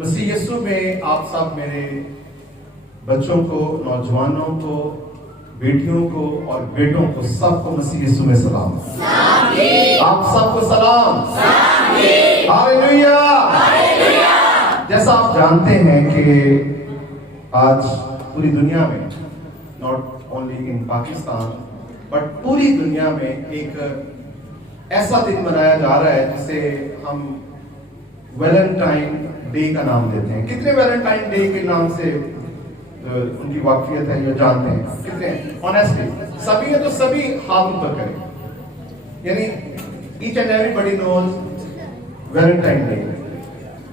मसीह यीशु में आप सब मेरे बच्चों को, नौजवानों को, बेटियों को और बेटों को सबको मसीह यीशु में सलाम। आप सबको सलाम। हालेलुया। जैसा आप जानते हैं कि आज पूरी दुनिया में, not only in Pakistan but पूरी दुनिया में एक ऐसा दिन मनाया जा रहा है जिसे हम वैलेंटाइन डे का नाम देते हैं। कितने वैलेंटाइन डे के नाम से उनकी वाकफियत है, ये जानते हैं? कितने ऑनेस्टली सभी है तो सभी हाथ ऊपर करें। यानी each and everybody knows Valentine day.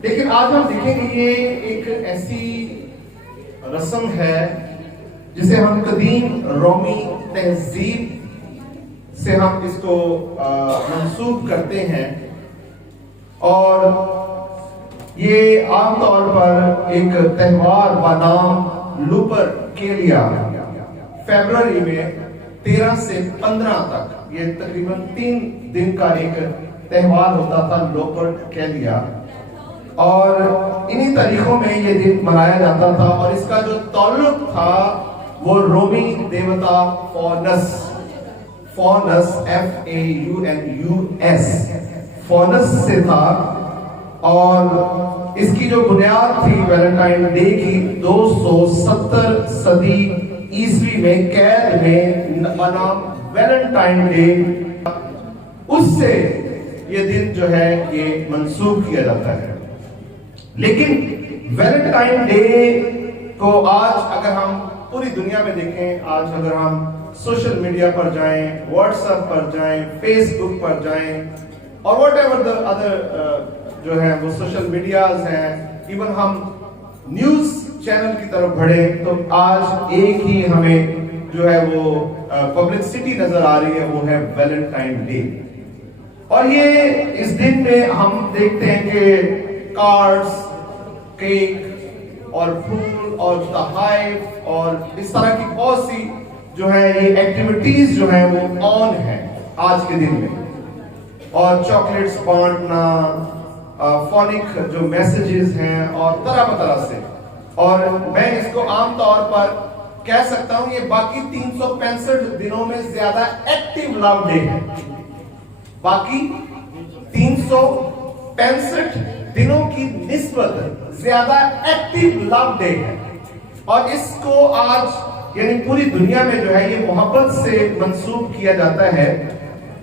लेकिन आज हम देखेंगे ये एक ऐसी रस्म है जिसे हम कदीम रोमी तहजीब से हम इसको मंसूब करते हैं, और ये आमतौर पर एक त्योहार बनाम लूपर केलिया फरवरी में 13 से 15 तक, ये तकरीबन 3 दिन का एक त्योहार होता था, लूपर केलिया। और इन्हीं तारीखों में ये दिन मनाया जाता था, और इसका जो ताल्लुक था वो रोमी देवता फॉनस FAUNUS फॉनस से था। और इसकी जो बुनियाद थी वैलेंटाइन डे की 270 सदी ईस्वी में कैद में बना वैलेंटाइन डे, उससे ये दिन जो है ये मंसूब किया जाता है। लेकिन वैलेंटाइन डे को आज अगर हम पूरी दुनिया में देखें, आज अगर हम सोशल मीडिया पर जाएं, व्हाट्सएप पर जाएं, फेसबुक पर जाएं और वट एवर द अदर जो है वो सोशल मीडियाज हैं, इवन हम न्यूज चैनल की तरफ बढ़े तो आज एक ही हमें जो है वो पब्लिसिटी नजर आ रही है, वो है वैलेंटाइन डे। और ये इस दिन में हम देखते हैं कि कार्ड्स, केक और फूल और तोहफे और इस तरह की बहुत सी जो है ये एक्टिविटीज जो है वो ऑन है आज के दिन में। और चॉकलेट्स बांटना, फोनिक जो मैसेजेस हैं और तरह से, और मैं इसको आमतौर पर कह सकता हूं ये बाकी 365 दिनों में ज्यादा एक्टिव लव डे है। बाकी 365 दिनों की निस्बत ज्यादा एक्टिव लव डे है, और इसको आज यानी पूरी दुनिया में जो है ये मोहब्बत से मंसूब किया जाता है।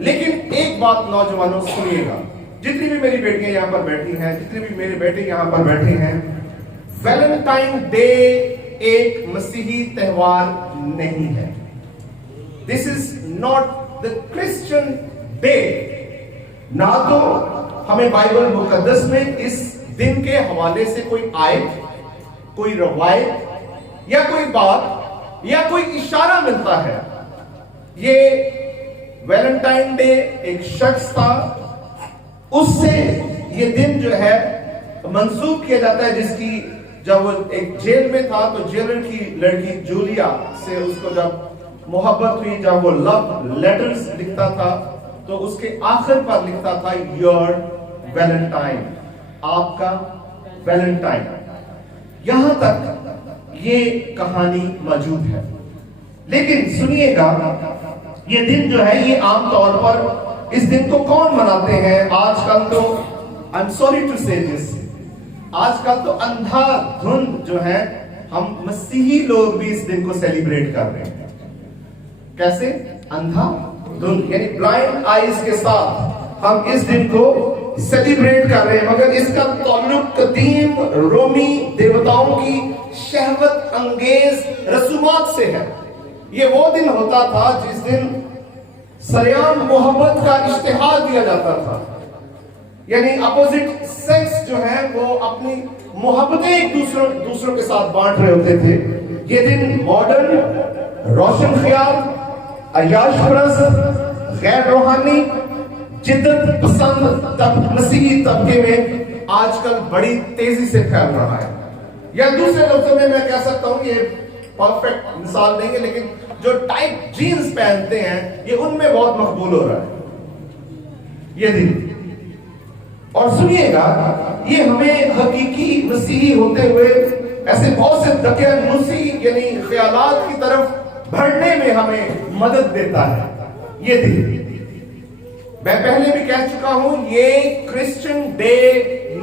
लेकिन एक बात नौजवानों सुनिएगा, जितनी भी मेरी बेटियां यहां पर बैठी हैं, जितने भी मेरे बेटे यहां पर बैठे हैं, वैलेंटाइन डे एक मसीही त्योहार नहीं है। This is not the Christian day. ना तो हमें बाइबल मुकद्दस में इस दिन के हवाले से कोई आयत, कोई रवायत या कोई बात या कोई इशारा मिलता है। ये वैलेंटाइन डे एक शख्स था, उससे ये दिन जो है मंसूब किया जाता है, जिसकी जब वो एक जेल में था तो जेलर की लड़की जूलिया से उसको जब मोहब्बत हुई, जब वो लव लेटर्स लिखता था तो उसके आखिर पर लिखता था योर वैलेंटाइन, आपका वैलेंटाइन। यहां तक ये कहानी मौजूद है। लेकिन सुनिएगा, ये दिन जो है ये आमतौर पर इस दिन को कौन मनाते हैं? आजकल तो आई एम सॉरी टू से दिस, आजकल तो अंधाधुंध जो है हम मसीही लोग भी इस दिन को सेलिब्रेट कर रहे हैं। कैसे? अंधाधुंध यानी ब्लाइंड आईज के साथ हम इस दिन को सेलिब्रेट कर रहे हैं, मगर इसका ताल्लुक कदीम रोमी देवताओं की शहवत अंगेज रसूमात से है। ये वो दिन होता था जिस दिन सरेआम मोहब्बत का इश्तिहार दिया जाता था, यानी अपोजिट सेक्स जो है वो अपनी मोहब्बतें एक दूसरों के साथ बांट रहे होते थे। ये दिन मॉडर्न, रोशन ख्याल, अय्याश परस्त, गैर रूहानी, जिद्दत पसंद मसीही तबके में आजकल बड़ी तेजी से फैल रहा है। या दूसरे लफ्जों में मैं कह सकता हूं, ये परफेक्ट मिसाल देंगे, लेकिन जो टाइट जीन्स पहनते हैं ये उनमें बहुत मकबूल हो रहा है। ये दिन और सुनिएगा, ये हमें हकीकी मसीही होते हुए ऐसे बहुत से दकियानुसी यानी ख्यालात की तरफ बढ़ने में हमें मदद देता है। ये दिन मैं पहले भी कह चुका हूं, ये क्रिश्चियन डे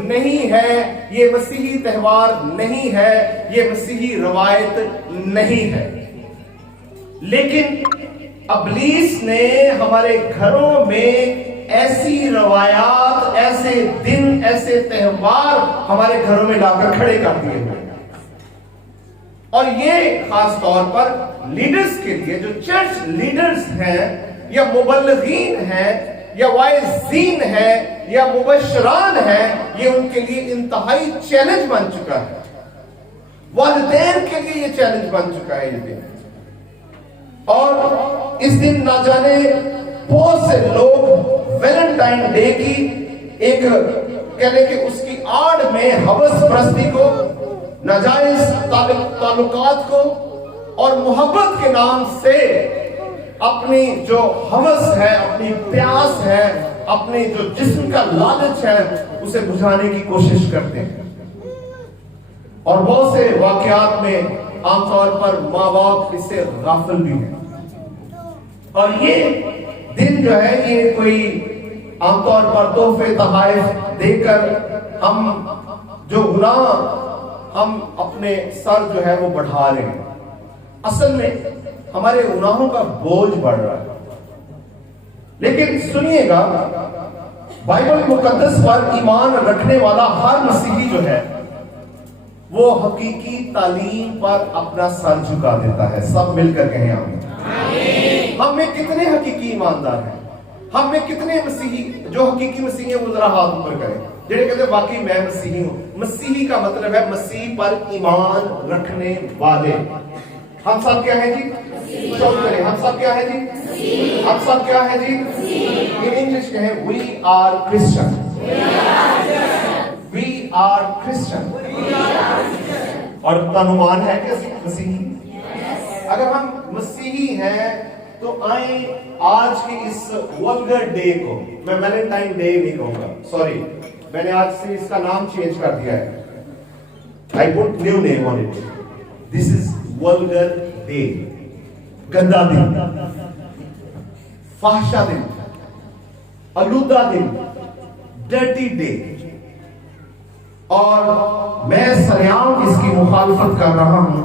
नहीं है, ये मसीही त्योहार नहीं है, ये मसीही रवायत नहीं है। लेकिन अबलीस ने हमारे घरों में ऐसी रवायात, ऐसे दिन, ऐसे त्योहार हमारे घरों में लाकर खड़े कर दिए हैं। और ये खास तौर पर लीडर्स के लिए, जो चर्च लीडर्स हैं या मुबल्लिगीन हैं या वाइज़ीन है या मुबशरान है, ये उनके लिए इंतहाई चैलेंज बन चुका है। वालिदैन के लिए ये चैलेंज बन चुका है ये दिन। और इस दिन ना जाने बहुत से लोग वैलेंटाइन डे की एक कहने के उसकी आड़ में हवस परस्ती को, नाजायज ताल्लुकात को और मोहब्बत के नाम से अपनी जो हवस है, अपनी प्यास है, अपनी जो जिस्म का लालच है, उसे बुझाने की कोशिश करते हैं। और बहुत से वाकयात में आमतौर पर माँ बाप इससे गाफिल भी हैं। और ये दिन जो है, ये कोई आमतौर पर तोहफे तहाइफ देकर हम जो गुनाह हम अपने सर जो है वो बढ़ा रहे हैं, असल में हमारे गुनाहों का बोझ बढ़ रहा है। लेकिन सुनिएगा, बाइबल मुकद्दस पर ईमान रखने वाला हर मसीही जो है वो हकीकी तालीम पर अपना सर झुका देता है। सब मिलकर कहें आमीन। हम में कितने हकीकी ईमानदार हैं? हम में कितने मसीही जो हकीकी मसीही हैं, वो जरा हाथ ऊपर करें। जेडे कहते वाकई मैं मसीही हूं। मसीही का मतलब है मसीह पर ईमान रखने वाले। हम सब क्या है जी? शब्द करें, हम सब क्या है जी? हम सब क्या है जी? इन इंग्लिश कहें, we are Christian. We are Christian. और अनुमान है क्या मसीही? अगर हम मसीही हैं तो आए आज के इस वल्गर डे को, मैं वैलेंटाइन डे नहीं कहूंगा, सॉरी, मैंने आज से इसका नाम चेंज कर दिया है। I put new name on it. This is vulgar day. गंदा दिन, फाहशा दिन, आलूदा दिन, डर्टी डे। और मैं सरेआम इसकी मुखालफत कर रहा हूं।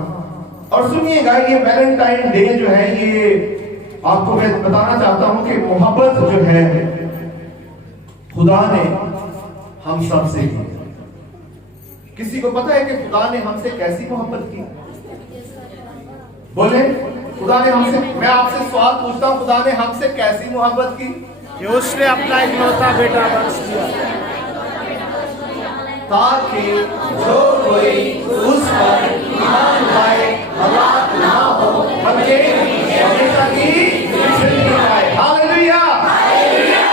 और सुनिएगा, ये वैलेंटाइन डे जो है, ये आपको मैं बताना चाहता हूं कि मोहब्बत जो है खुदा ने हम सब से की। किसी को पता है कि खुदा ने हमसे कैसी मोहब्बत की? बोले, खुदा ने हमसे, मैं आपसे सवाल पूछता हूं, खुदा ने हमसे कैसी मोहब्बत की? कि उसने अपना इकलौता बेटा बख्श दिया ताकि जो कोई उस पर ईमान लाए हलाक ना हो, बल्कि हमेशा की जिंदगी पाए। Hallelujah, hallelujah,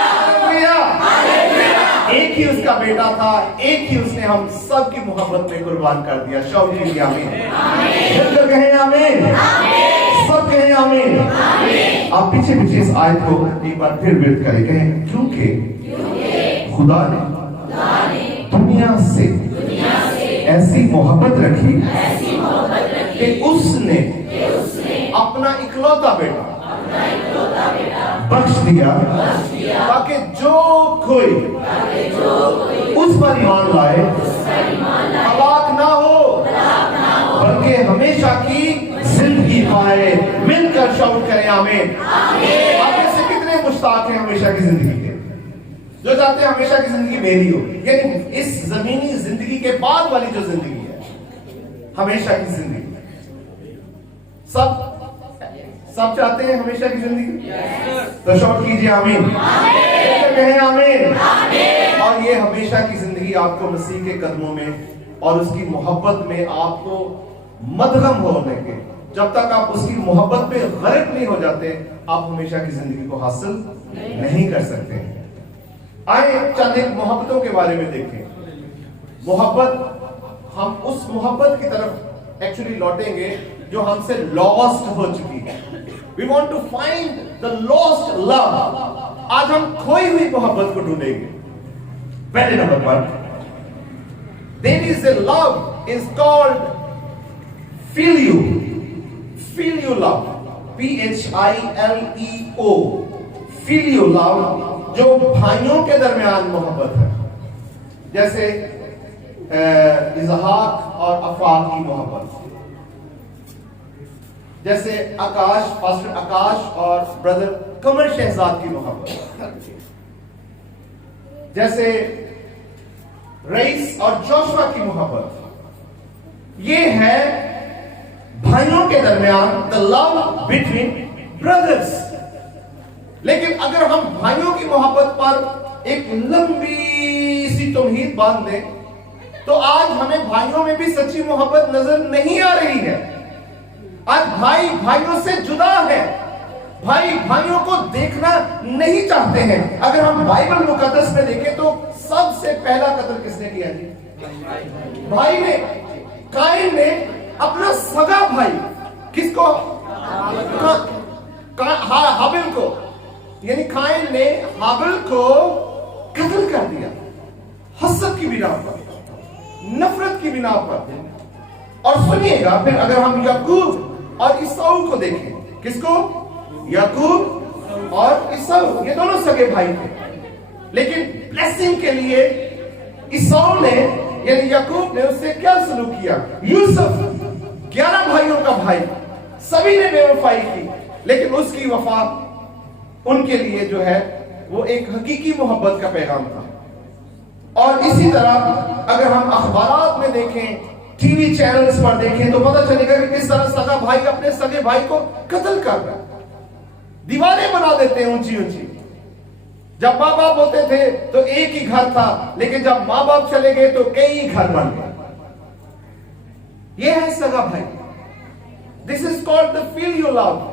hallelujah. एक ही उसका बेटा था, एक ही उसने हम सब की मोहब्बत में कुर्बान कर दिया। शौक कीजिए आमीन। मिलकर कहें आमीन। सब कहें आमीन। आप पीछे पीछे इस आयत को एक बार फिर विर्द करें, कहें क्योंकि खुदा ने दुनिया से ऐसी मोहब्बत रखी कि उसने अपना इकलौता बेटा बख्श दिया ताकि जो कोई उस पर ईमान लाए हलाक ना हो, बल्कि हमेशा की जिंदगी पाए। मिलकर शाउट करें आमीन। आप में से कितने मुश्ताक हैं हमेशा की जिंदगी के? जो चाहते हैं हमेशा की जिंदगी मेरी हो, यानी इस जमीनी जिंदगी के बाद वाली जो जिंदगी है, हमेशा की जिंदगी। सब चाहते हैं हमेशा की जिंदगी? तो शौक कीजिए आमीन। कहें आमीन। और ये हमेशा की जिंदगी आपको मसीह के कदमों में और उसकी मोहब्बत में आपको मदगम होने के, जब तक आप उसकी मोहब्बत में गर्क नहीं हो जाते, आप हमेशा की जिंदगी को हासिल नहीं कर सकते। आए चंद एक मोहब्बतों के बारे में देखें। मोहब्बत, हम उस मोहब्बत की तरफ एक्चुअली लौटेंगे जो हमसे लॉस्ट हो चुकी है। We want to find the lost love. आज हम खोई हुई मोहब्बत को ढूंढेंगे। पहले नंबर पर there is a love is called phileo love, PHILEO, phileo love, जो भाइयों के दरमियान मोहब्बत है, जैसे इजहाक और अफाक की मोहब्बत, जैसे आकाश, पास्टर आकाश और ब्रदर कमर शहजाद की मोहब्बत, जैसे रईस और जोशुआ की मोहब्बत। ये है भाइयों के दरमियान द लव बिटवीन ब्रदर्स। लेकिन अगर हम भाइयों की मोहब्बत पर एक लंबी सी तौहीद बांध दें तो आज हमें भाइयों में भी सच्ची मोहब्बत नजर नहीं आ रही है। आज भाई भाइयों से जुदा है, भाई भाइयों को देखना नहीं चाहते हैं। अगर हम बाइबल मुकद्दस में देखें तो सबसे पहला कत्ल किसने किया जी? भाई ने। काइन ने अपना सगा भाई, किसको? हाबिल को, यानी काइन ने हाबिल को कत्ल कर दिया हसद की बिना पर, नफरत की बिना पर। और सुनिएगा फिर अगर हम याकूब और ईसाऊ को देखें, किसको? याकूब और ईसाऊ, ये दोनों सगे भाई थे। लेकिन ब्लेसिंग के लिए ईसाऊ ने यानी याकूब ने उससे क्या सलूक किया? यूसुफ 11 भाइयों का भाई, सभी ने बेवफाई की, लेकिन उसकी वफा उनके लिए जो है वो एक हकीकी मोहब्बत का पैगाम था। और इसी तरह अगर हम अखबारात में देखें, टीवी चैनल्स पर देखें तो पता चलेगा कि किस तरह सगा भाई अपने सगे भाई को कत्ल कर रहा है, दीवारें बना देते हैं ऊंची ऊंची। जब माँ बाप होते थे तो एक ही घर था, लेकिन जब माँ बाप चले गए तो कई घर बन गए। यह है सगा भाई। This is called the phileo love.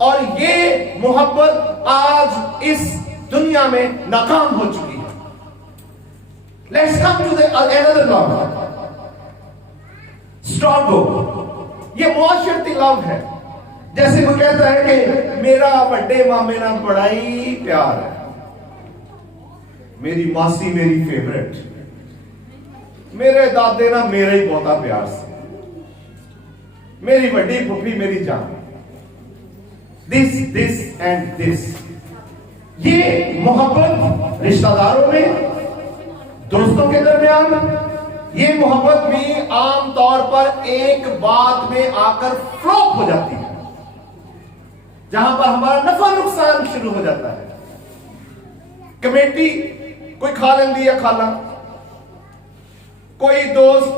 और ये मोहब्बत आज इस दुनिया में नाकाम हो चुकी है। Let's come to the another love, storge. ये मुआशरती लव है। जैसे वो कहता है कि मेरा बड़े मामे ना बड़ा ही प्यार है, मेरी मासी मेरी फेवरेट, मेरे दादे ना मेरा ही बहुता प्यार से, मेरी बड़ी फुफी मेरी जान, दिस एंड दिस। ये मोहब्बत रिश्तेदारों में, दोस्तों के दरमियान, ये मोहब्बत भी आम तौर पर एक बात में आकर फ्लॉप हो जाती है, जहां पर हमारा नफा नुकसान शुरू हो जाता है। कमेटी कोई खा लेंदी या खाला, कोई दोस्त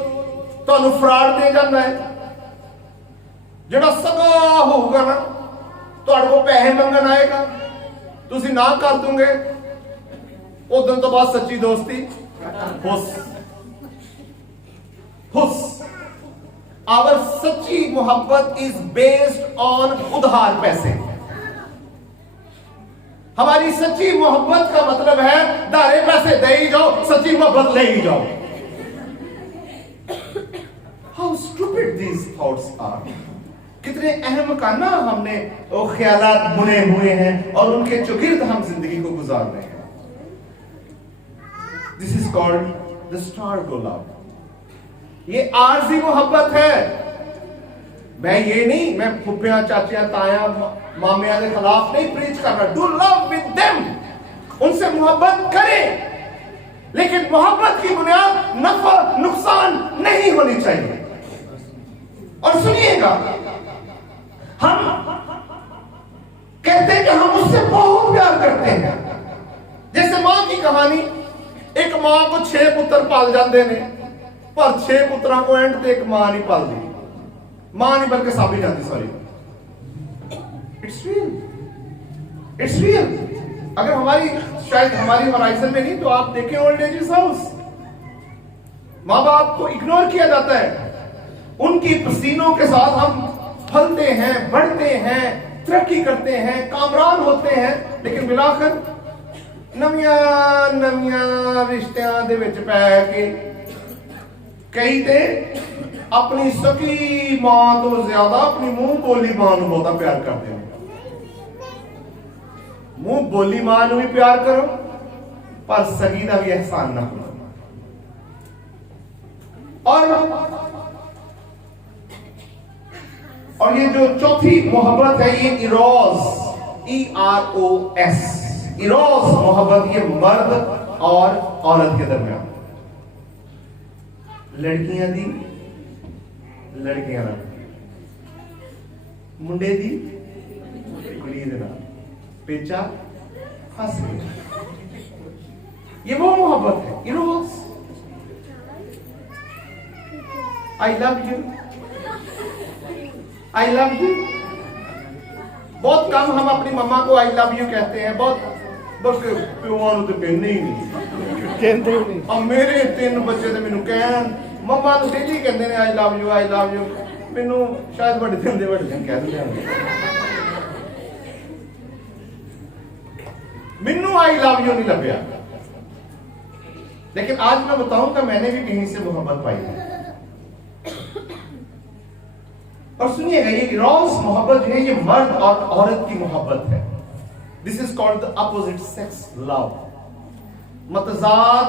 तो फ्राड दे जाता है, जो सगा होगा ना तो पैसे मंगन आएगा, तुसी ना कर दूंगे, उस दिन तो बाद सच्ची दोस्ती हुस हुस। आवर सच्ची मोहब्बत इज बेस्ड ऑन उधार पैसे। हमारी सच्ची मोहब्बत का मतलब है दारे पैसे दे ही जाओ, सच्ची मोहब्बत ले ही जाओ। How stupid these thoughts are. कितने अहम का ना हमने वो ख्यालात बुने हुए हैं और उनके चुगिर्द हम जिंदगी को गुजार रहे हैं। This is called the storge love. ये आरजी मोहब्बत है। मैं ये नहीं, मैं फुफिया चाचिया ताया मामिया के खिलाफ नहीं प्रीच कर रहा। डू लव विद देम, उनसे मोहब्बत करें, लेकिन मोहब्बत की बुनियाद नफा नुकसान नहीं होनी चाहिए। और सुनिएगा, हम कहते हैं कि हम उससे बहुत प्यार करते हैं। जैसे मां की कहानी, एक मां को 6 पुत्र पाल जाते ने, पर 6 पुत्रों को एंड ते एक मां नहीं पालती, मां नहीं बल्कि साबी जाती। Sorry, it's real, it's real. अगर हमारी शायद हमारी होराइजन में नहीं तो आप देखें ओल्ड एज हाउस, मां बाप को इग्नोर किया जाता है। उनकी पसीनों के साथ हम फलते हैं, बढ़ते हैं, तरक्की करते हैं, कामरान होते हैं, लेकिन मिलाकर नवियां रिश्तियां दे विच पै के कई ते अपनी सकी मां तो ज्यादा अपनी मुंह बोली मां नूं बहुत प्यार करते हैं। मुंह बोली मां नूं भी प्यार करो, पर सगी का भी एहसान ना हो। और ये जो चौथी मोहब्बत है ये इरोस, EROS, इरोस मोहब्बत, ये मर्द और औरत के दरमियान, लड़कियां दी लड़कियां नाल, मुंडे दी कुड़ी दे नाल, पेचा हंस के, ये वो मोहब्बत है Eros. I love you, I love you. बहुत कम हम अपनी मम्मा को आई लव यू कहते हैं, बहुत बस प्योर तो कहने ही नहीं। अब मेरे 3 बच्चे तो मैनू कहन मम्मा तो डेली कहते हैं I love you, I love you. मैनू शायद बड़े दिन कह दिया, मैनू आई लव यू नहीं लभ्या। लेकिन आज मैं बताऊंगा मैंने भी कहीं से मोहब्बत पाई है। और सुनिएगा, ये इरोस मोहब्बत है, ये मर्द और औरत की मोहब्बत है। This is called the opposite sex love. मतजाद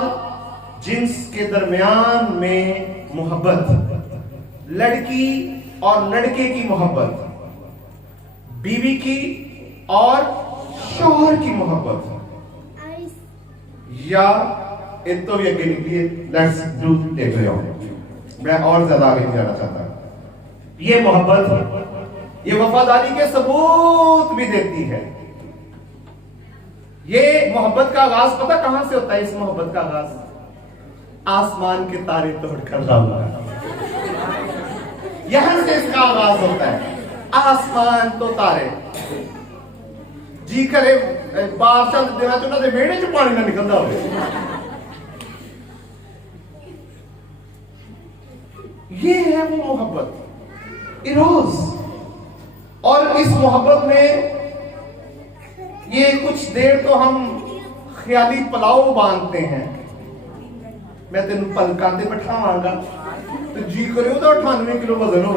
जिन्स के दरमियान में मोहब्बत, लड़की और लड़के की मोहब्बत, बीवी की और शौहर की मोहब्बत, या एक तो भी आगे निकलिए, let's do take it on. मैं और ज्यादा आगे नहीं जाना चाहता। ये मोहब्बत ये वफादारी के सबूत भी देती है। ये मोहब्बत का आगाज पता कहां से होता है? इस मोहब्बत का आगाज आसमान के तारे तोड़कर लाऊंगा, यहां से इसका आगाज होता है। आसमान तो तारे जी करे बादशाह देना चुना दे वेड़े च पानी ना निकलता हो। ये है वो मोहब्बत इरोस। और इस मोहब्बत में ये कुछ देर तो हम ख्याली पलाव बांधते हैं। मैं तेन पलकां ते बैठावांगा तो जी करे तो 98 किलो वजन हो।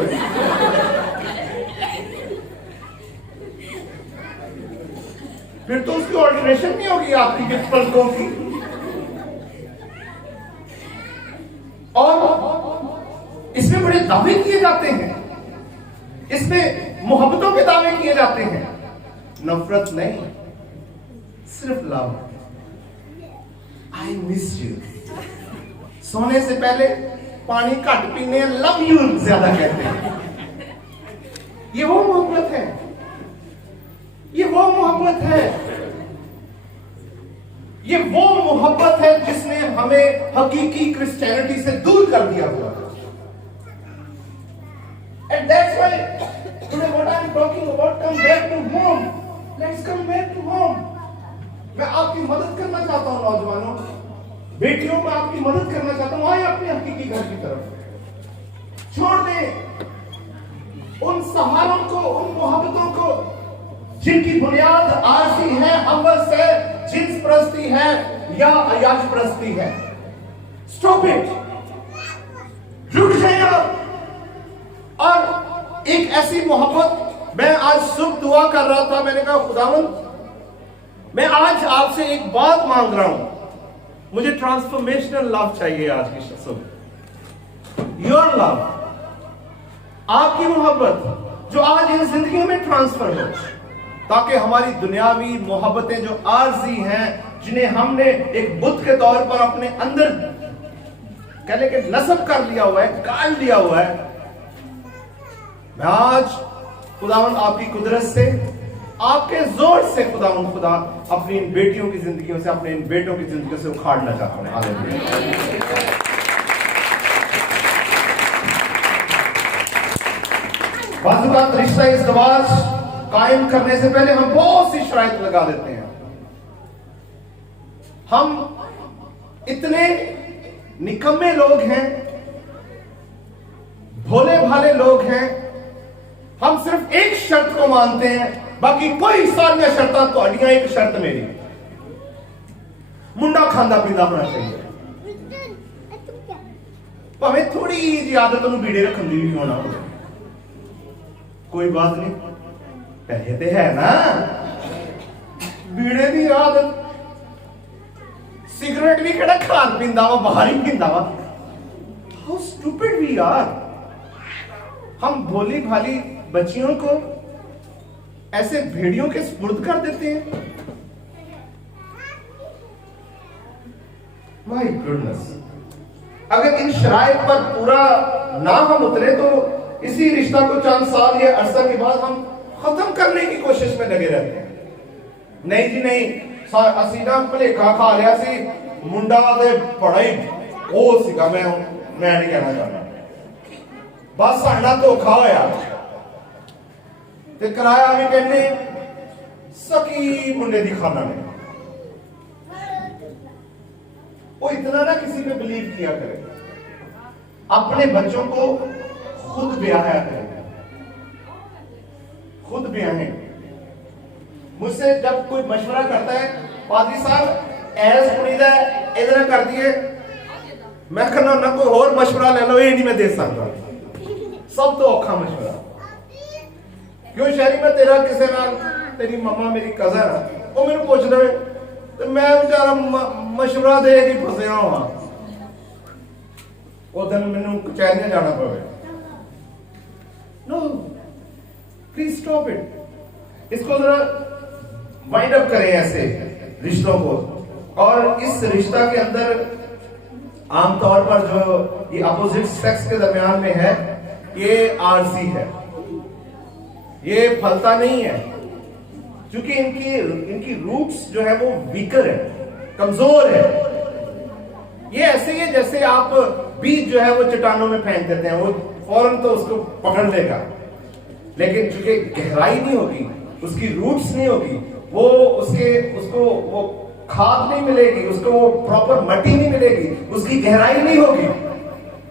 फिर तो उसकी ऑल्टरेशन नहीं होगी आपकी के पलकों की। और इसमें बड़े दावे किए जाते हैं, इसमें मोहब्बतों के दावे किए जाते हैं। नफरत नहीं, सिर्फ लव। I miss you. सोने से पहले पानी घट पीने, लव यू ज्यादा कहते हैं। ये वो मोहब्बत है, ये वो मोहब्बत है, ये वो मोहब्बत है जिसने हमें हकीकी क्रिश्चियनिटी से दूर कर दिया हुआ है। And that's why today what I'm talking about, come back to home. Let's come back to home. मैं आपकी मदद करना चाहता हूं नौजवानों, बेटियों, मैं आपकी मदद करना चाहता हूं। आए अपने हकीकी घर की तरफ, छोड़ दें उन सहारों को, उन मोहब्बतों को जिनकी बुनियाद आरसी है, हवस है, जिन्स परस्ती है या अयाश परस्ती है। स्टॉप इट, रुक जाइए आप। और एक ऐसी मोहब्बत, मैं आज सुबह दुआ कर रहा था, मैंने कहा खुदावंद मैं आज आपसे एक बात मांग रहा हूं, मुझे ट्रांसफॉर्मेशनल लव चाहिए आज की सुबह। योर लव, आपकी मोहब्बत जो आज इन जिंदगी में ट्रांसफर हो, ताकि हमारी दुनियावी मोहब्बतें जो आरजी हैं, जिन्हें हमने एक बुत के तौर पर अपने अंदर कह ले कि नस्ब कर लिया हुआ है, गाल लिया हुआ है, मैं आज खुदावंद आपकी कुदरत से, आपके जोर से खुदावंद खुदा अपनी इन बेटियों की जिंदगियों से, अपने इन बेटों की जिंदगियों से उखाड़ना चाहता हूं। बात रिश्ता इज़्दिवाज कायम करने से पहले हम बहुत सी शराइत लगा देते हैं। हम इतने निकम्मे लोग हैं, भोले भाले लोग हैं, हम सिर्फ एक शर्त को मानते हैं, बाकी कोई सारियां शर्तां तुहाडियां, एक शर्त मेरी, मुंडा खांदा पींदा होना चाहिए। भावें थोड़ी जी आदत उन्होंने बीड़े रखन दी भी क्यों ना हो, कोई बात नहीं, पैसे ते है ना। बीड़े की आदत सिगरेट भी केड़ा खान पींदा वा, बाहर ही पींदा वा। How stupid we are. हम भोली भाली बच्चियों को ऐसे भेड़ियों के सुपुर्द कर देते हैं। माय गुडनेस, अगर इन शराइत पर पूरा ना हम उतरे तो इसी रिश्ता को चंद साल या अरसा के बाद हम खत्म करने की कोशिश में लगे रहते हैं। नहीं जी नहीं, असी ना भलेखा खा लिया सी, मुंडा दे पढ़ाई वो सीगा, मैं नहीं कहना चाहता, बस साडा धोखा होया ते कराया भी कहने सकी मुंडे दी खाना ने। वो इतना ना किसी पे बिलीव किया करे, अपने बच्चों को खुद ब्याहा करें, खुद ब्याहें। मुझसे जब कोई मशवरा करता है, पादरी साहब ऐस कुड़ी दा इधर कर दिए, मैं कहना ना कोई और मशवरा ले लो, ये नहीं मैं दे सकता, सब तो औखा मशवरा। क्यों शहरी में तेरा किसी नाल, तेरी मम्मा मेरी कजन है, वो मेरे पूछ रहे तो मैं बेचारा मशवरा दे के फंसे हुआ, वो दिन मैंने कचहरियां जाना पवे। No, please stop it. इसको जरा वाइंड अप करें ऐसे रिश्तों को। और इस रिश्ता के अंदर आमतौर पर जो ये अपोजिट सेक्स के दरमियान में है, ये आरसी है, ये फलता नहीं है, क्योंकि इनकी रूट्स जो है वो वीकर है, कमजोर है। ये ऐसे ही है जैसे आप बीज जो है वो चट्टानों में फेंक देते हैं, वो फौरन तो उसको पकड़ लेगा, लेकिन चूंकि गहराई नहीं होगी, उसकी रूट्स नहीं होगी, वो उसको वो खाद नहीं मिलेगी, उसको वो प्रॉपर मट्टी नहीं मिलेगी, उसकी गहराई नहीं होगी,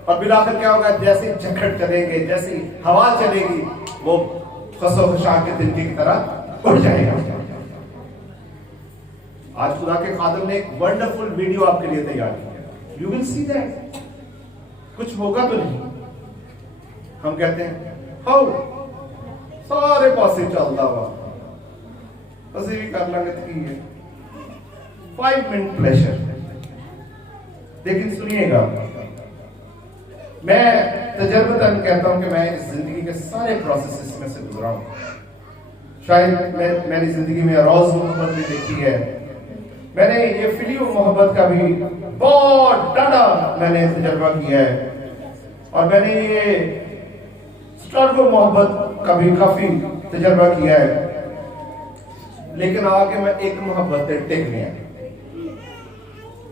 और बिलाकर क्या होगा, जैसे झखट चलेंगे, जैसी हवा चलेगी, वो खसो खशा के तिनके की तरह उड़ जाएगा। आज खुदा के खादिम ने एक वंडरफुल वीडियो आपके लिए तैयार किया, यू विल सी दैट। कुछ होगा तो नहीं, हम कहते हैं हाउ सारे पासे चलता हुआ, असि भी कर लेंगे ठीक है, 5 मिनट प्लेजर। लेकिन सुनिएगा, मैं तजर्बतन कहता हूं कि मैं इस जिंदगी के सारे प्रोसेसेस में से गुजरा हूं। शायद मैंने जिंदगी में रोज मोहब्बत भी देखी है, मैंने ये फिलियो मोहब्बत का भी बहुत डाटा मैंने तजर्बा किया है, और मैंने ये स्टार्गो मोहब्बत का भी काफी तजर्बा किया है। लेकिन आगे मैं एक मोहब्बत टिक गया,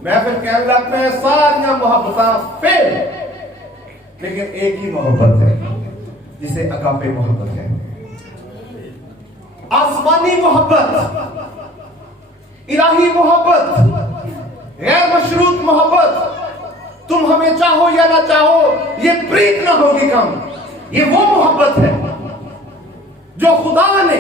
मैं फिर कहने लगता है सारियां मोहब्बत फेल, लेकिन एक ही मोहब्बत है जिसे अगापे मोहब्बत है, आसमानी मोहब्बत, इलाही मोहब्बत, गैर मशरूत मोहब्बत। तुम हमें चाहो या ना चाहो, ये प्रीत ना होगी कम। ये वो मोहब्बत है जो खुदा ने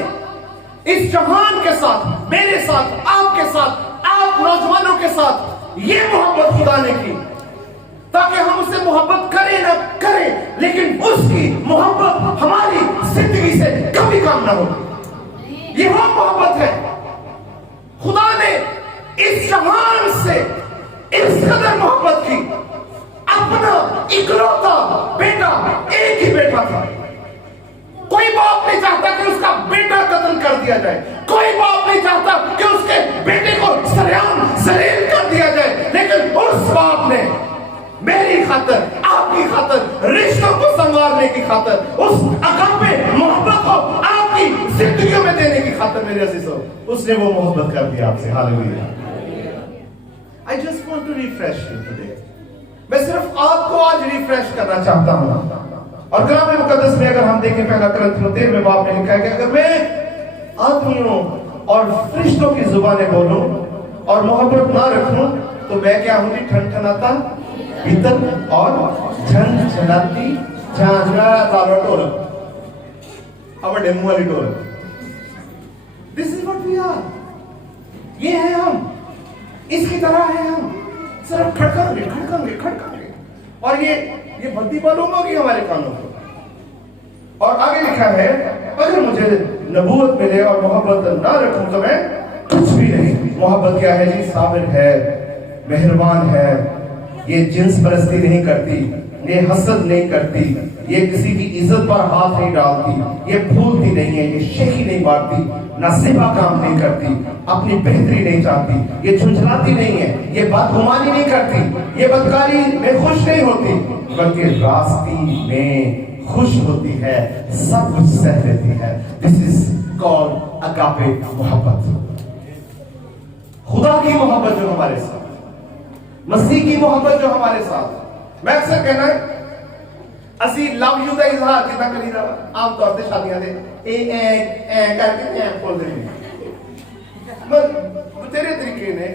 इस जहान के साथ, मेरे साथ, आपके साथ, आप नौजवानों के साथ, ये मोहब्बत खुदा ने की ताकि हम उससे मोहब्बत करें ना करें, लेकिन उसकी मोहब्बत हमारी जिंदगी से कभी कम ना हो। ये वो मोहब्बत है। खुदा ने इस जहान से इस कदर मोहब्बत की, अपना इकलौता बेटा, एक ही बेटा था। कोई बाप नहीं चाहता कि उसका बेटा कत्ल कर दिया जाए, कोई बाप नहीं चाहता कि उसके बेटे को सरेआम जलील कर दिया जाए, लेकिन उस बाप ने मेरी खातर, आपकी खातर, रिश्तों को संवारने की खातर, उस अगापे मोहब्बत को आपकी जिंदगियों में देने की खातर, मेरे अजीजों, उसने वो मोहब्बत कर दिया आपसे। Hallelujah. I just want to refresh you today. मैं सिर्फ आपको आज रिफ्रेश करना चाहता हूं। और कलाम मुकद्दस में अगर हम देखें, पहला कुरिन्थियों 13 बाब में लिखा है कि अगर मैं आदमियों और फरिश्तों की जुबानें बोलूं और मोहब्बत ना रखूं, तो मैं क्या हूं जी? ठनठनाता भीतर और झनझनाती झांझरा लाला ढोलक, अब डेमो वाली ढोलक। This is what we are. ये है हम, इसकी तरह है हम, सिर्फ खड़काएंगे खड़काएंगे खड़काएंगे, और ये बत्ती मालूम होगी हमारे कानों को। और आगे लिखा है, अगर मुझे नबूवत मिले और मोहब्बत ना रखूं तो मैं कुछ भी नहीं। मोहब्बत क्या है जी? साबिर है, मेहरबान है, ये जिन्स परस्ती नहीं करती, ये हसद नहीं करती, ये किसी की इज्जत पर हाथ नहीं डालती, ये भूलती नहीं है, ये शेखी नहीं मारती, नसीबा काम नहीं करती, अपनी बेहतरी नहीं चाहती, ये झुंझलाती नहीं है, ये बदगुमानी नहीं करती, ये बदकारी में खुश नहीं होती, बल्कि रास्ती में खुश होती है, सब कुछ सह लेती है। दिस इज कॉल्ड अगापे मोहब्बत। खुदा की मोहब्बत जो हमारे साथ, मसीह की मोहब्बत जो हमारे साथ। मैं अक्सर कहना है ਅਸੀਂ ਲਵ ਯੂ ਦਾ ਇਜ਼ਹਾਰ ਕਿਦਾਂ ਕਰੀਦਾ ਵਾ ਆਮ ਤੌਰ ਤੇ ਸ਼ਾਦੀਆਂ ਦੇ ਇਹ ਐ ਕਰਕੇ ਐ ਬੋਲਦੇ ਨੇ ਬਥੇਰੇ ਤਰੀਕੇ ਨੇ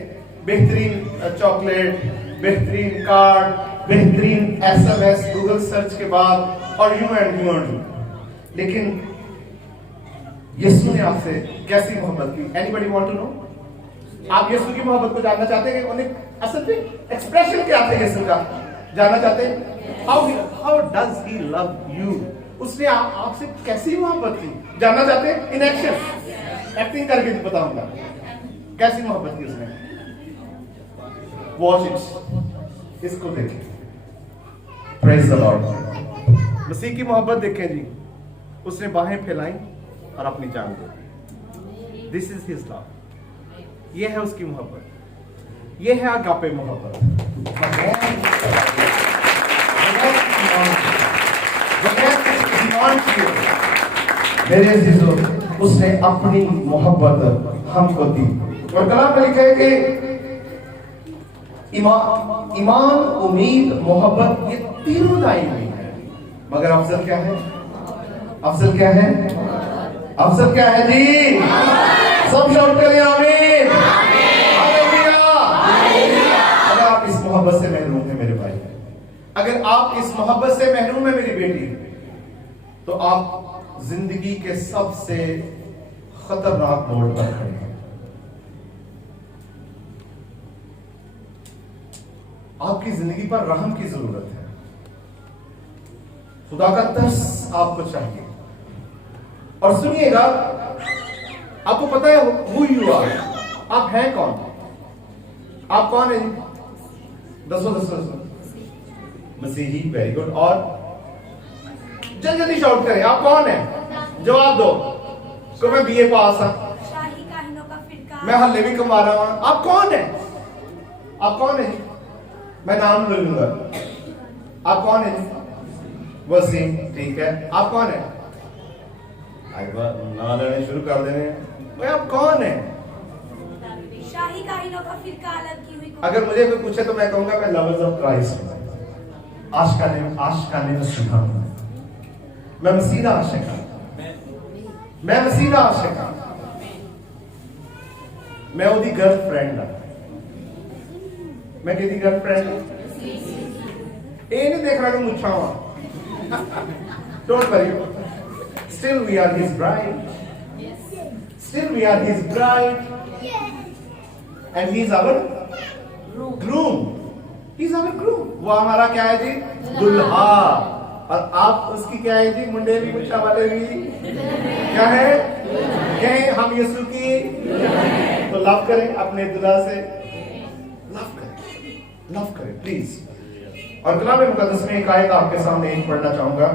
बेहतरीन चॉकलेट, बेहतरीन कार्ड, बेहतरीन SMS गूगल सर्च के बाद और यूं एंड यूं एंड यूं। लेकिन यीशु ने आपसे कैसी मोहब्बत की? Anybody want to know? आप यीशु की मोहब्बत को जानना चाहते हैं कि उन्हें असल में एक्सप्रेशन क्या था यीशु का? जानना चाहते हैं? How does he love you? उसने आपसे कैसी मोहब्बत की? जानना चाहते हैं? इन एक्शन एक्टिंग करके बताऊंगा कैसी मोहब्बत की उसने। वॉच इट, इसको देखें। Praise the Lord. मसीह की मोहब्बत देखें जी, उसने बाहें फैलाई और अपनी जान दी। This is his love. ये है उसकी मोहब्बत, ये है अगापे मोहब्बत। मेरे अजीजों, उसने अपनी मोहब्बत हमको दी। और कलाम में लिखा है कि ईमान, उम्मीद, मोहब्बत, ये तीनों दायमी है, मगर अफजल क्या है? अफजल क्या है? अफजल क्या है जी? सब शाउट करें आमीन। हालेलुया। अगर आप इस मोहब्बत से महरूम हैं मेरे भाई, अगर आप इस मोहब्बत से महरूम है मेरी बेटी, तो आप जिंदगी के सबसे खतरनाक मोड़ पर खड़े हैं। आपकी जिंदगी पर रहम की जरूरत है। खुदा का तरस आपको चाहिए। और सुनिएगा, आपको पता है हु यू आर? आप हैं कौन? आप कौन है? दसो दसो दसो। मसीही। Very good. और जल्दी जल्दी शाउट करें, आप कौन है? जवाब दो। तो मैं BA पास हूं, मैं हल्ले भी कमा रहा हूं। आप कौन है? आप कौन है? मैं नाम ले लूंगा। आप कौन है? वसीम। ठीक है। आप कौन है? ना लेने शुरू कर देने। आप कौन है? शाही काहिनों का फिरका अलग की हुई। अगर मुझे कोई पूछे तो मैं कहूंगा मैं लवर्स ऑफ क्राइस्ट हूं। आशिकाने मसीह हूं। मैं मसीह दा आशिक हूं। मैं मसीह दा आशिक हूं। मैं उसकी गर्लफ्रेंड हूं। मैं किसी गर्लफ्रेंड ये नहीं देखना कि मुच्छा हुआ। Don't worry, still we are his bride, still we are his bride and he is our groom. He is our groom. वो हमारा क्या है जी? दुल्हा। और आप उसकी क्या है जी? मुंडे भी, मुच्छा वाले भी क्या है? कहें हम यीशु की। तो लव करें अपने दुल्हा से, लव करें प्लीज। और कलाम मुकद्दस में एक आयत आपके सामने एक पढ़ना चाहूंगा,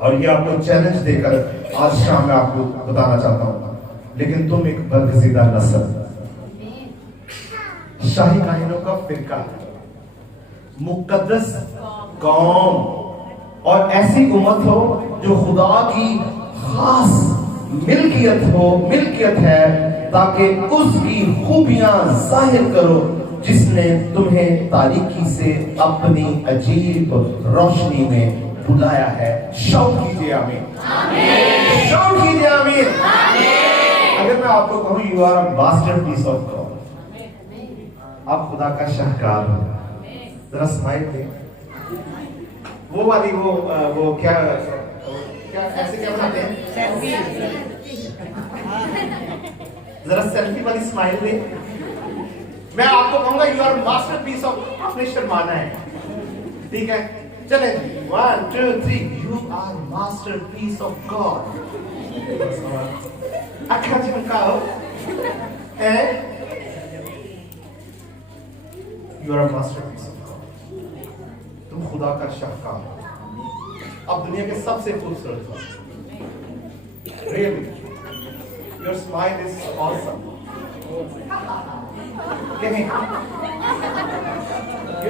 और ये आपको चैलेंज देकर आज शाम में आपको बताना चाहता हूं। लेकिन तुम एक बरगजीदा नस्ल, शाही काहिनों का फिरका, मुकद्दस कौम, और ऐसी उम्मत हो जो खुदा की खास मिल्कियत है, ताकि उसकी खूबियां जाहिर करो जिसने तुम्हें तारीकी से अपनी अजीब रोशनी में बुलाया है। शाउट कीजिए आमीन। शाउट कीजिए आमीन। अगर मैं आपको कहूं you are a masterpiece of God, आप खुदा का शाहकार हो, जरा स्माइल दे। वो वाली वो क्या ऐसे क्या बनाते हैं? जरा सेल्फी वाली स्माइल दे। मैं आपको कहूंगा यू आर मास्टरपीस ऑफ, आपने शर्माना है। ठीक है, चले 1 2 3। You are masterpiece of God. अच्छा चमकाओ। You are a masterpiece of God. तुम खुदा का शाहकार हो। अब दुनिया के सबसे खूबसूरत हो। Really, your smile is awesome. You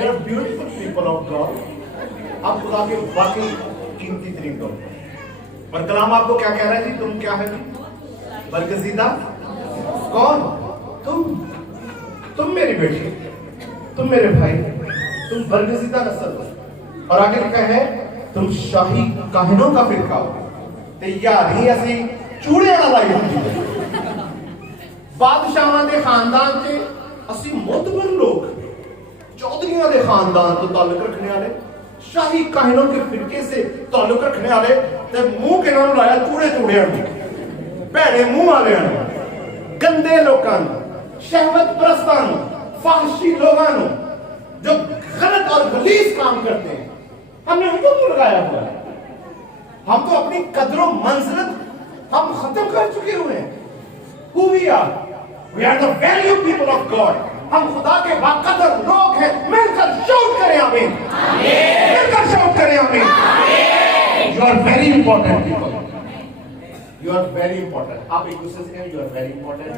are beautiful people of God. आप खुदा के वाकई कीमती तरीन लोग हैं। और कलाम आपको क्या कह रहा है जी? तुम क्या है जी? बरगज़ीदा कौन? तुम मेरी बेटी, तुम मेरे भाई, तुम बरगज़ीदा नस्ल हो। और आगे लिखा है तुम शाही काहिनों का फिरका हो। ते यार ही ऐसी चूड़े वाला लाई होती है। बादशाहां दे खानदान से ਅਸੀਂ मोतबर लोग चौधरियों के खानदान तो ताल्लुक रखने वाले, शाही काहिनों के फिरके से ताल्लुक रखने वाले, ते मुंह के नाम लाया चूड़े चूड़ियां भैड़े मुंह वाले गंदे लोगों, शहवत परस्तां, फाहशी लोगों जो गलत और गलीज काम करते हैं, हमने उनको क्यों लगाया हुआ है? हम तो अपनी कदरों मंजिलत हम खत्म कर चुके हुए हैं। Who we are? We are the value people of God. हम खुदा के बाकदर लोग हैं। मिलकर शाउट करें आमीन। मिलकर शाउट करें आमीन। You are very important people. You are very important. आप एक दूसरे से कहें you are very important.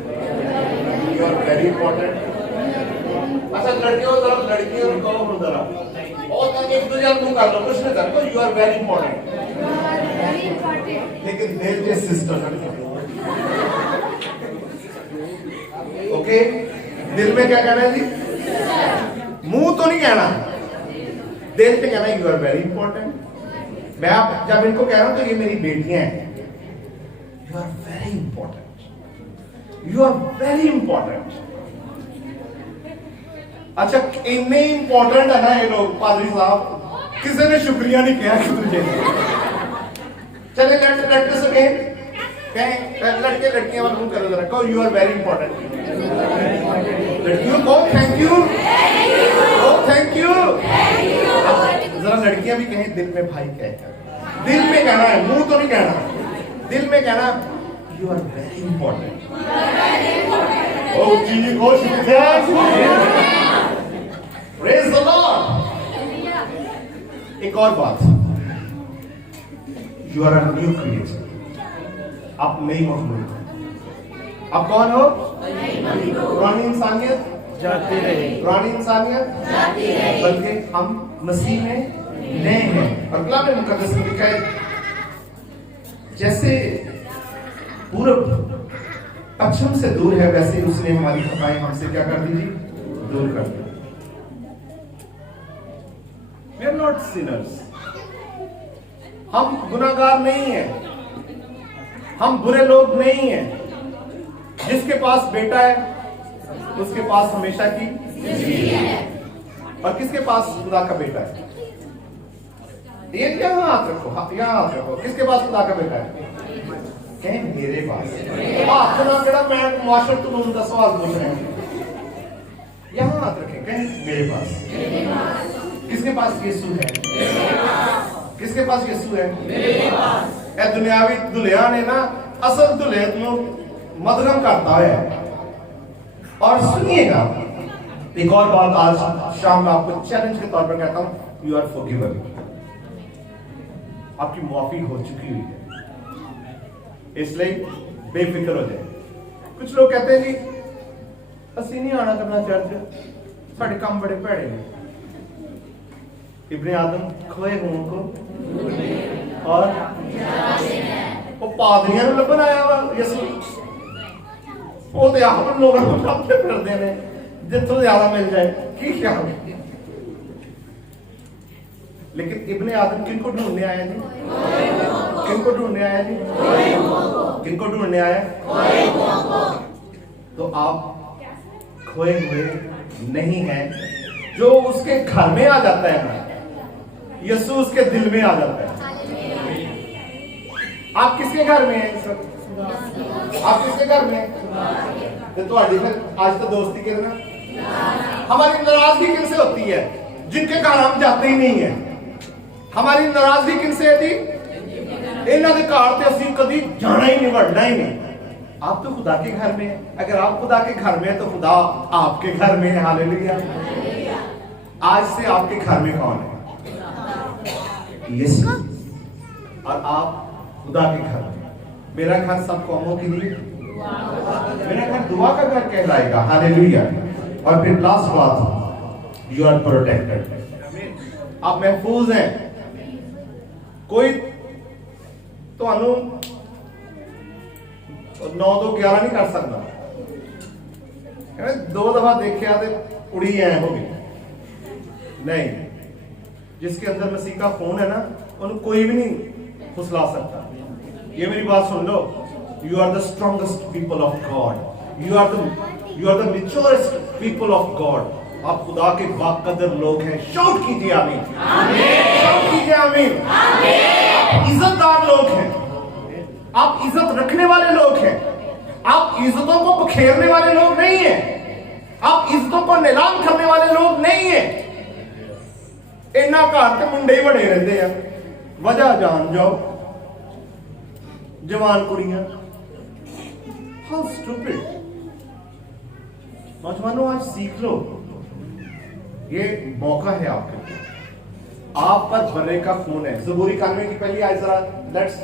You are very important. अच्छा लड़कियों तरफ लड़कियों को जरा और एक दूसरे को कर लो, कुछ नहीं कर लो। You are very important. लेकिन दिल के सिस्टर ओके, दिल में क्या कहना है जी? मुंह तो नहीं कहना, दिल पे कहना यू आर वेरी इंपॉर्टेंट। मैं आप जब इनको कह रहा हूं तो ये मेरी बेटियां हैं। You are very important, you are very important. अच्छा इतने इंपॉर्टेंट है ना ये लोग, पादरी साहब किसी ने शुक्रिया नहीं किया कि तुझे। चले लड़के से कहें लड़के लड़कियां वालों करो जरा, कहो यू आर वेरी इंपॉर्टेंट। लड़कियों को थैंक यू, थैंक यू। जरा लड़कियां भी कहें दिल में भाई कहे, दिल में कहना है, मुंह तो नहीं कहना, दिल में कहना यू आर वेरी इंपॉर्टेंट। ओ जी ओ शुक्रिया, प्रेज द लॉर्ड। एक और बात, you are a new creature. आप नई मखलूक हो। आप कौन हो? पुरानी इंसानियत जाती रही, पुरानी इंसानियत बल्कि हम मसीह में नए हैं। और कलाम मुकद्दस में लिखा है जैसे पूरब पश्चिम से दूर है, वैसे उसने हमारी खताएं हमसे क्या कर दी जी? दूर कर दी। We are not sinners. हम गुनाहगार नहीं हैं, हम बुरे लोग नहीं हैं। जिसके पास बेटा है उसके पास हमेशा की जिंदगी है। और किसके पास खुदा का बेटा है? ये यहाँ हाथ रखो, यहाँ हाथ रखो। किसके पास खुदा का बेटा है? कहें मेरे पास। हाथ ना कड़ा, मैं मुआशर तुम उनका सवाल पूछ रहे हैं। यहाँ हाथ रखें, कहें मेरे पास। किसके पास यीशु है? किसके पास यीशु है? ए दुनियावी दुल्हा ने ना असल दुल्हे को मदगम करता है। और सुनिएगा एक और बात, आज शाम में आपको चैलेंज के तौर पर कहता हूं, यू आर फॉरगिवन। आपकी माफी हो चुकी हुई है, इसलिए बेफिक्र हो जाए। कुछ लोग कहते हैं जी असि नहीं आना करना चर्च, साढ़े काम बड़े भैड़े ने। इब्ने आदम खोए हुओं को और वो पादरियां ने लभन आया वा यसू, वो तो आप लोगों को सामने फिरते हैं जितों ज्यादा मिल जाए की ख्याल। लेकिन इब्ने आदम किनको ढूंढने आया जी? किनको ढूंढने आया जी? किनको ढूंढने आया? तो आप खोए हुए नहीं हैं। जो उसके घर में आ जाता है ना, यीशु उसके दिल में आ जाता है। आप किसके घर में हैं सर? आप किसके घर में? तो आज तो दोस्ती के ना हमारी नाराजगी किनसे होती है? जिनके घर हम जाते ही नहीं है। हमारी नाराजगी किनसे है जी? इन्हों के घर से असं कभी जाना ही नहीं, बढ़ना ही नहीं। आप तो खुदा के घर में हैं। अगर आप खुदा के घर में हैं तो खुदा आपके घर में है। हालेलुया। आज से आपके घर में कौन है? यीशु। और आप खुदा के घर में। मेरा घर सब कौमों के लिए, मेरा घर दुआ का घर कहलाएगा। हालेलुया। और फिर लास्ट बात, यू आर प्रोटेक्टेड, आप महफूज हैं। कोई तो 9 तो 11 नहीं कर सकता। दो दफा देखा तो कुड़ी ऐ हो गई नहीं। जिसके अंदर मसीह का खून है ना, उन्हें कोई भी नहीं फुसला सकता। ये मेरी बात सुन लो, you are the strongest people of God, you are the maturest people of God. आप खुदा के बाकदर लोग हैं। शाउट कीजिए आमीन, शाउट कीजिए आमीन। आप इज्जतदार लोग हैं, आप इज्जत रखने वाले लोग हैं, आप इज्जतों को बखेरने वाले लोग नहीं हैं, आप इज्जतों को नीलाम करने वाले लोग नहीं हैं। इन्ना घर के मुंडे ही बड़े रहते हैं, वजह जान जाओ जवान कुड़ियां। How stupid. नौजवानों आज सीख लो, ये मौका है आपके लिए। आप पर बर्रे का खून है। ज़बूर 91 की पहली आयत जरा लेट्स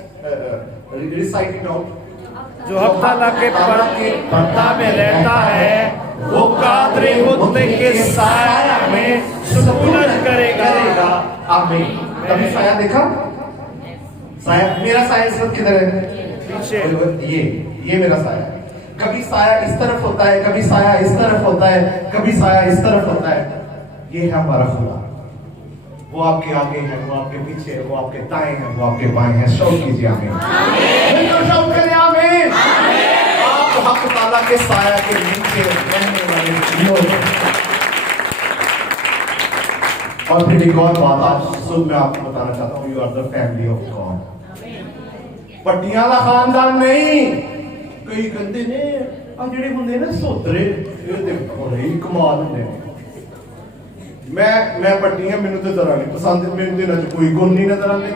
रिसाइट इट आउट। जो हफ्ता के पर्दा में रहता है वो कादरे मुत्ते के साया में सुकून करेगा। आमीन। कभी साया देखा? साया, मेरा साया इस वक्त किधर है? पीछे। ये मेरा साया है। कभी साया इस तरफ होता है, कभी साया इस तरफ होता है, कभी साया इस तरफ होता है। ये है हमारा खुदा। वो आपके आगे है, वो आपके पीछे है, वो आपके दाएं है, वो आपके बाएं है। शाउट कीजिए आमीन, बिल्कुल शाउट करें आमीन। आप हक ताला के साया के नीचे रहने वाले लोग हैं। और फिर एक और बात आज सुबह मैं आपको बताना चाहता हूँ, you are the family of God. पट्टियां का खानदान नहीं। कई कहते ने आ जेडे हुंदे ना सोतरे, ये ते बड़े ही कमाल हुंदे ने। मैं पट्टियां मैनू तो जरा नहीं पसंद, मैनू इन्हां च कोई गुण नहीं नजर आते।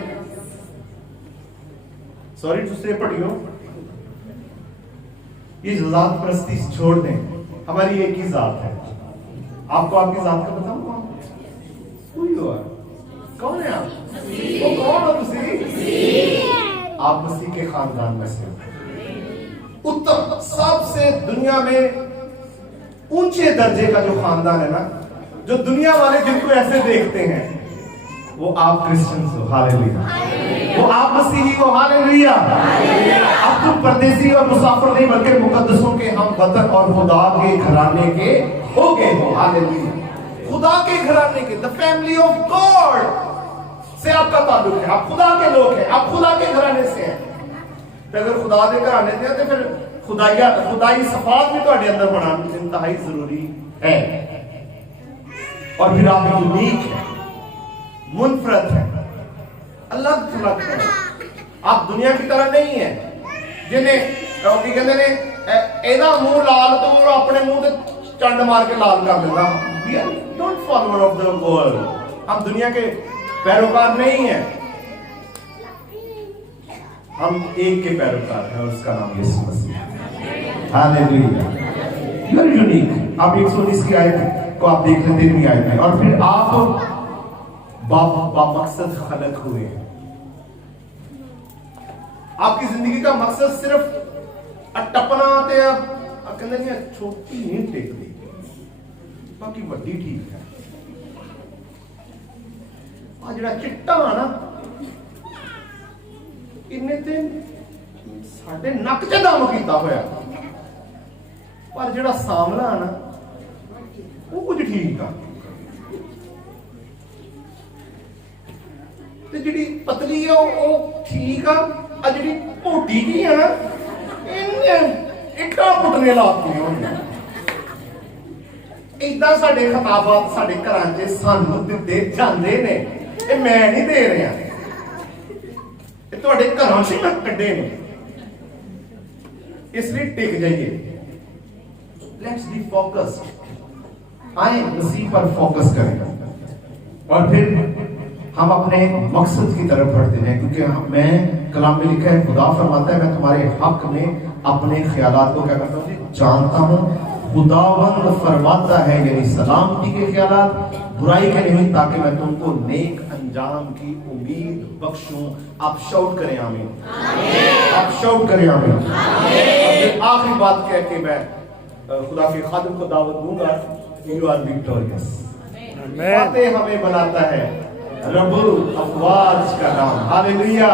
सॉरी टू से पट्टियों, ये जात परस्ती छोड़ दें। हमारी एक ही जात है। आपको आपकी जात का बताऊं कौन? कोई हो? कौन है आप? वो कौन हो तुसी? आप मसीह के खानदान में से उत्तम, सबसे दुनिया में ऊंचे दर्जे का जो खानदान है ना, जो दुनिया वाले जिनको ऐसे देखते हैं, वो आप क्रिश्चियंस हो। हालेलुया। वो आप मसीही हो। हालेलुया। अब तुम परदेसी और मुसाफिर नहीं बल्कि मुकद्दसों के हम वतन और खुदा के घराने के हो गए हो। हालेलुया। खुदा के घराने के, द फैमिली ऑफ गॉड से आपका ताल्लुक है। आप खुदा के लोग हैं, आप खुदा के घराने से हैं। तो अगर खुदा के घराने से हैं तो फिर खुदाई सफात भी ਤੁਹਾਡੇ अंदर बनाना इंतहाई जरूरी है। और फिर आप यूनिक है, मुनफरद है, अलग थलग है। आप दुनिया की तरह नहीं है जिन्हें की कहते ने एदा मुंह लाल तो वो अपने मुंह से चंड मार के लाल कर देगा। We are not follower of the world. हम दुनिया के पैरोकार नहीं है, हम एक के पैरोकार हैं और उसका नाम यीशु मसीह है। हालेलुया। You are unique. आप 119 की आयत को आप देख लेते हैं आयत में। और फिर आप बामकसद खलक हुए हैं। आपकी जिंदगी का मकसद सिर्फ टपना ते कहते नहीं छोटी नहीं टेकती, बाकी वड्डी ठीक है। आ जड़ा चिट्टा ना इन्ने ते साडे नक च दम कीता होया, पर जड़ा सामला ना वो कुछ ठीक आ। ते जिहड़ी पतली है वो ठीक आ जिहड़ी मोटी जी है ना इट्टा पुटने लाती होंगे। इदां साडे खिताबात साडे घरां च सानू दित्ते जांदे ने, ये मैं नहीं दे रहा, ये तुहाडे घरां च मैं कड्डे ने। इसलिए टिक जाइए। Let's be focused. आए मसीह पर फोकस करें और फिर हम अपने मकसद की तरफ बढ़ते हैं, क्योंकि मैं कलाम में लिखा है, खुदा फरमाता है मैं तुम्हारे हक में अपने ख्यालात को क्या करता हूँ जानता हूँ। खुदावंद फरमाता है यानी सलामती के ख्यालात, बुराई के नहीं ताकि मैं तुमको नेक अंजाम की उम्मीद बख्शूं। आप शाउट करें आमीन, आप शाउट करें आमीन। और आखिरी बात कह के मैं खुदा के खादिम को दावत दूंगा, यू आर विक्टोरियस। फातेह हमें बनाता है रब्बुल अफवाज का नाम। हालेलुया।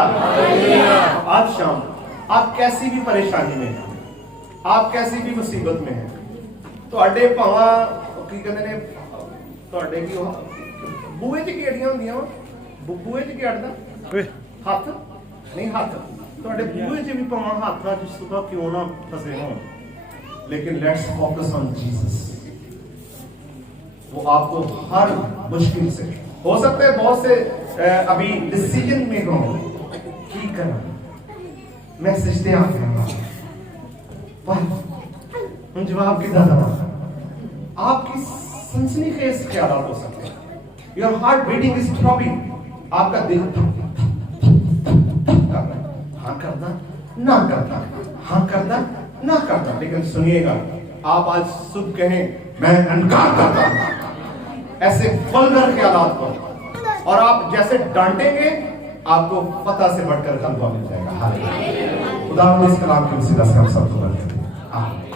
आज शाम आप कैसी भी परेशानी में हैं, आप कैसी भी मुसीबत में हैं, तो अड्डे भावा की कहते ने ਤੁਹਾਡੇ ਕੀ ਬੂਹੇ 'ਚ ਕਿਹੜੀਆਂ ਹੁੰਦੀਆਂ ਵਾ, ਬੂਹੇ 'ਚ ਕੀ ਅੜਦਾ ਹੱਥ ਨਹੀਂ, ਹੱਥ ਤੁਹਾਡੇ ਬੂਹੇ 'ਚ ਵੀ ਭਾਵਾਂ ਹੱਥ ਆ ਜਿਸ ਤੋਂ ਕਿਉਂ ਨਾ ਫਸੇ ਹੋਣ, लेकिन लेट्स फोकस ऑन जीसस। वो आपको हर मुश्किल से, हो सकता है बहुत से अभी डिसीजन में हो की करना, मैसेज दे पर जवाब की ज्यादा आपकी सनसनीखेज ख्याल हो सकते हैं। Your heart beating is throbbing, आपका दिल कर रहा है, हाँ करना ना करना, हाँ करना ना करता। लेकिन सुनिएगा, आप आज सुबह कहें मैं इनकार करता हूं ऐसे वल्गर ख्यालात को, और आप जैसे डांटेंगे आपको पता से बढ़कर गलबा मिल जाएगा। खुदा इस कलाम की वसीला से हम सबको बरकत दे। आमीन।